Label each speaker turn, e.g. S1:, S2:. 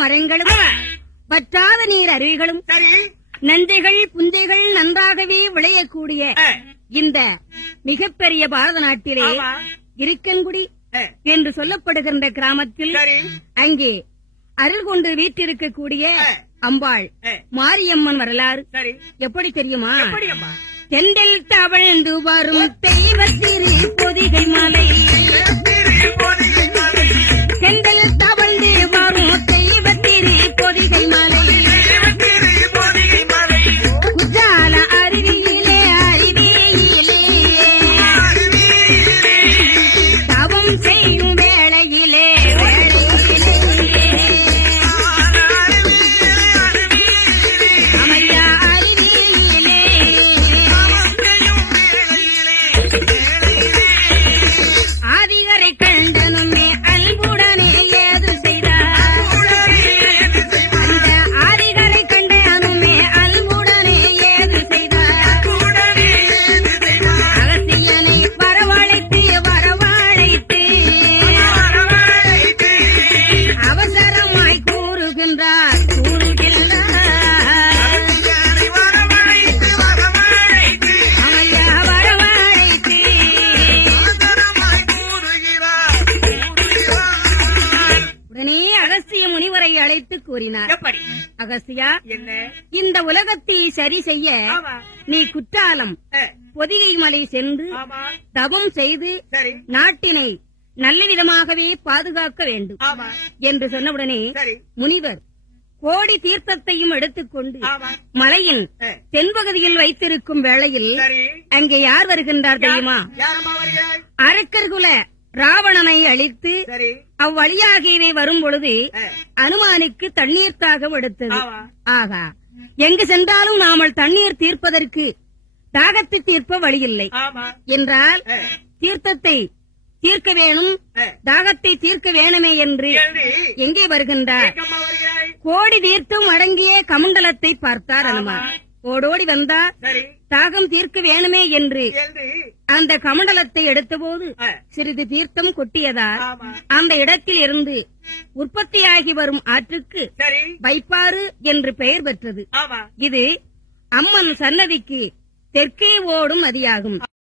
S1: மரங்களும் வற்றாத நீர் அருவிகளும்
S2: சரி.
S1: நந்தைகள் புந்தைகள் நன்றாகவே விளையக்கூடிய இந்த மிகப்பெரிய பாரத நாட்டிலே. இருக்கன்குடி என்று சொல்லப்படுகின்ற கிராமத்தில் அங்கே அருள் கொண்டு வீற்றிருக்கக்கூடிய அம்பாள் மாரியம்மன் வரலாறு. எப்படி தெரியுமா? தெண்டில் தவழ்ந்து வரும் தெய்வத்திரு கூறுகின்றார் அழைத்து கூறினார். அகஸ்தியா
S2: என்ன?
S1: இந்த உலகத்தை சரி செய்ய நீ குற்றாலம் பொதிகை மலை சென்று தவம் செய்து நாட்டினை நல்ல விதமாகவே பாதுகாக்க வேண்டும். என்று சொன்னவுடனே முனிவர் கோடி தீர்த்தத்தையும் எடுத்துக்கொண்டு மலையின் தென்பகுதியில் வைத்திருக்கும் வேளையில் அங்கே யார் வருகின்றார் தெரியுமா? அரக்கர்குல ராவணனை அழித்து
S2: சரி.
S1: அவ்வழியாகவே வரும் பொழுது அனுமானுக்கு தண்ணீர் தாகம் எடுத்தது. ஆகா. எங்கு சென்றாலும் நாமல் தண்ணீர் தீர்ப்பதற்கு தாகத்தை தீர்ப்ப வழியில்லை. என்றால் தீர்த்தத்தை தீர்க்க வேணும் தாகத்தை தீர்க்க வேணுமே என்று எங்கே வருகின்றார்? கோடி தீர்த்தம் அடங்கிய கமண்டலத்தை பார்த்தார் அனுமான். ஓடோடி வந்தார். தாகம் தீர்க்க வேணுமே என்று அந்த கமண்டலத்தை எடுத்தபோது சிறிது தீர்த்தம் கொட்டியதால் அந்த இடத்தில் இருந்து உற்பத்தியாகி வரும் ஆற்றுக்கு வைப்பாறு என்று பெயர் பெற்றது. இது அம்மன் சன்னதிக்கு தெற்கே ஓடும் நதியாகும்.